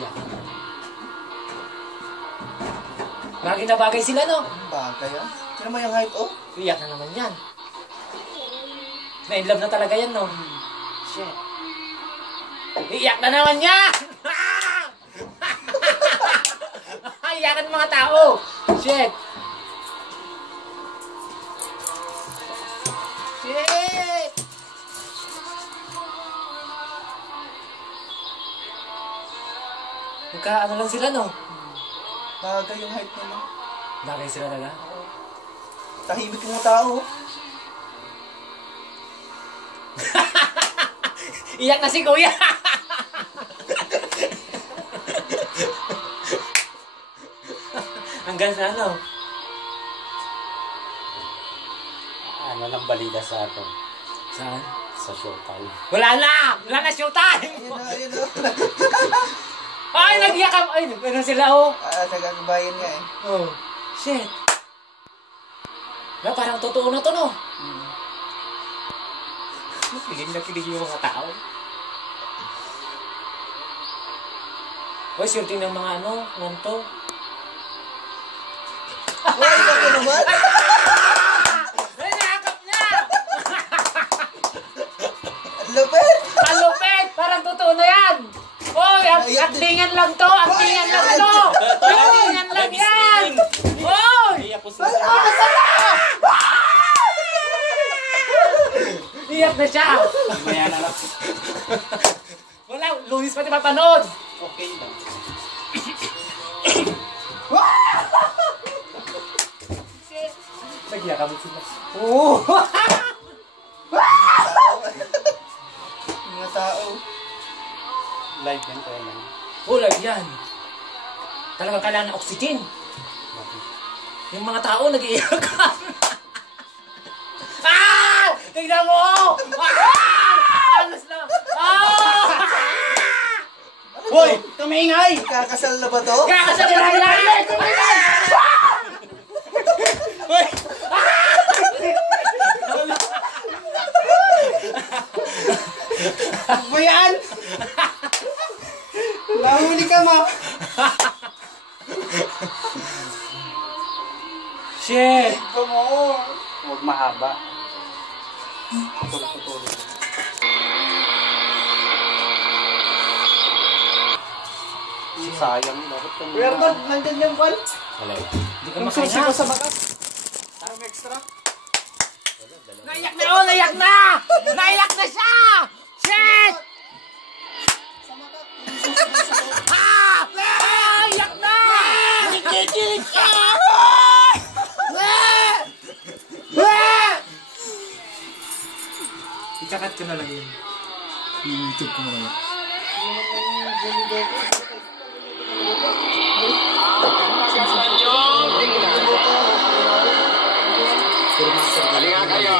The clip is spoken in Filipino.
Iyakan. Bagay na bagay sila, no? Bagay, ah. Sino mo yung height, oh? Iyak na naman yan. Na-in love na talaga yan, no? Shit. Iyak na naman yan! Iyakan ng mga tao! Shit! Shit! Ano lang sila, no? Bagay yung height nila. Bagay sila talaga? Tahimik yung mga tao. Iyak na si Kuya! Hanggang sa ano? Ano nang balita sa atin? Saan? Sa showtime. Wala na! Wala na showtime! Ayun na, ayun na. Ay, nag-iyak ka! Ay, ano sila, oh? Nagkakabayan nga eh. Oh, shit. Na, parang totoo na to, no? Kilig na kilig yung mga tao. Uy, swerte ng mga ano, nganto. Uy, sabi naman! Ay, nakakap niya! Ang lupit! Ang lupit! Parang totoo na yan! Uy, actingan lang to! Actingan lang to! Actingan lang yan! Uy! Iyak ko sila. Iyak na siya! Maya na lang. Wala, Luis pati mapanood! Okay lang. Nag-iyak kami sila. Oo! Mga tao. Live yan kaya lang. Ulag yan! Talagang kailangan ng oxygen! Yung mga tao nag-iiyak ka! Ah! Tignan mo! Ah! Alas lang! Ah! Hoy! Tumingay! Kakasal na ba to? Kakasal na yan! Hoy! Takbo yan! Nahuli ka mo! Shit! Takbo mo! Huwag mahaba. Putol-putol. Sayang. Dapat kami Kuya Arnold, nandyan yung kwan? Wala. Hindi ka Yung susi makahinga. ko sa bakas. Ang extra. Naiyak na! Oh, naiyak na! Naiyak na siya! Shit! Sa bakas. Ah! Naiyak na! Nakikilig siya! Ikakat ko na lang yun. I-YouTube ko na lang. Halika kayo.